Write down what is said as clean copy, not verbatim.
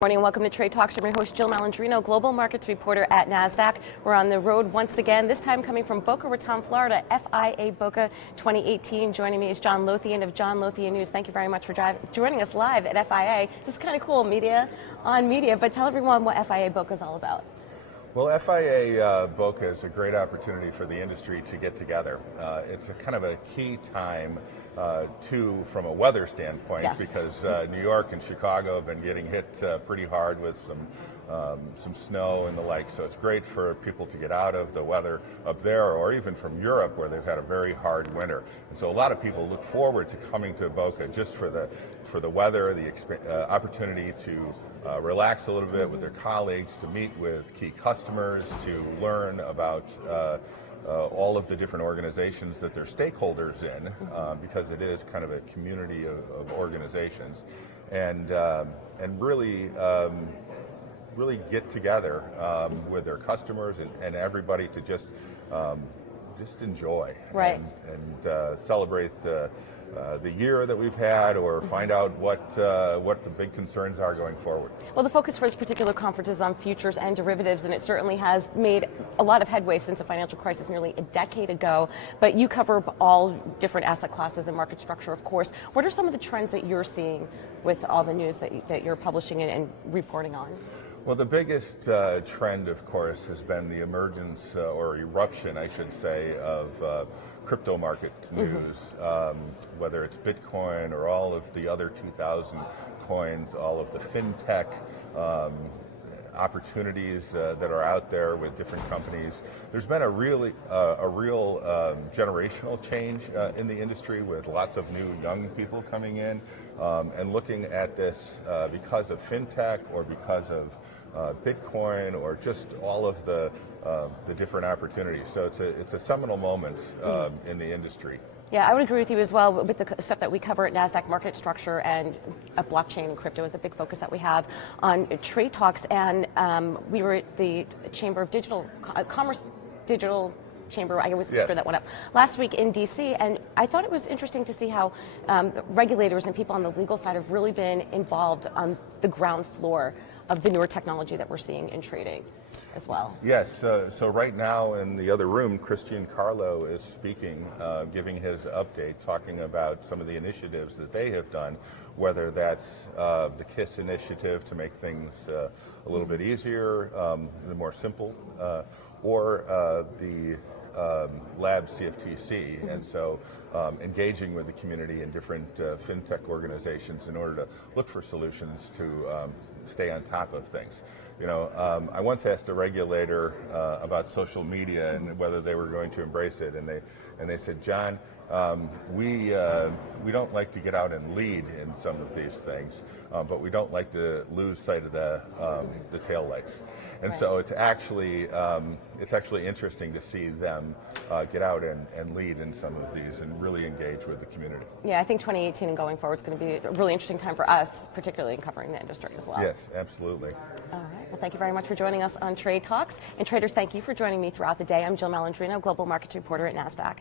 Morning and welcome to Trade Talks. I'm your host, Jill Malandrino, global markets reporter at Nasdaq. We're on the road once again, this time coming from Boca Raton, Florida, FIA Boca 2018. Joining me is John Lothian of John Lothian News. Thank you very much for joining us live at FIA. This is kind of cool, media on media, but tell everyone what FIA Boca is all about. Well, FIA Boca is a great opportunity for the industry to get together. It's a kind of a key time, too, from a weather standpoint, Yes. because New York and Chicago have been getting hit pretty hard with some snow and the like. So it's great for people to get out of the weather up there, or even from Europe, where they've had a very hard winter. And so a lot of people look forward to coming to Boca just for the weather, the opportunity to relax a little bit with their colleagues, to meet with key customers, to learn about all of the different organizations that they're stakeholders in, because it is kind of a community of organizations, and really get together with their customers and everybody to just enjoy, right, and celebrate the year that we've had, or find out what the big concerns are going forward. Well, the focus for this particular conference is on futures and derivatives, and it certainly has made a lot of headway since the financial crisis nearly a decade ago. But you cover all different asset classes and market structure, of course. What are some of the trends that you're seeing with all the news that you're publishing and reporting on? Well, the biggest trend, of course, has been the emergence, or eruption, I should say, of crypto market news, whether it's Bitcoin or all of the other 2,000 coins, all of the fintech opportunities that are out there with different companies. There's been a real generational change in the industry, with lots of new young people coming in and looking at this because of fintech, or because of Bitcoin, or just all of the different opportunities. So it's a seminal moment in the industry. Yeah, I would agree with you as well. With the stuff that we cover at Nasdaq, market structure and blockchain and crypto is a big focus that we have on Trade Talks. And we were at the Chamber of Commerce Chamber, I always screw that one up, last week in DC, and I thought it was interesting to see how regulators and people on the legal side have really been involved on the ground floor of the newer technology that we're seeing in trading as well. Yes, so right now in the other room, Christian Carlo is speaking, giving his update, talking about some of the initiatives that they have done, whether that's the KISS initiative to make things a little bit easier, more simple, or the Lab CFTC, and so engaging with the community and different fintech organizations in order to look for solutions to stay on top of things. You know, I once asked a regulator about social media and whether they were going to embrace it, and they said, John, we don't like to get out and lead in some of these things, but we don't like to lose sight of the taillights. And right. So it's actually interesting to see them get out and lead in some of these and really engage with the community. Yeah, I think 2018 and going forward is going to be a really interesting time for us, particularly in covering the industry as well. Yes, absolutely. All right. Well, thank you very much for joining us on Trade Talks. And traders, thank you for joining me throughout the day. I'm Jill Malandrino, global markets reporter at Nasdaq.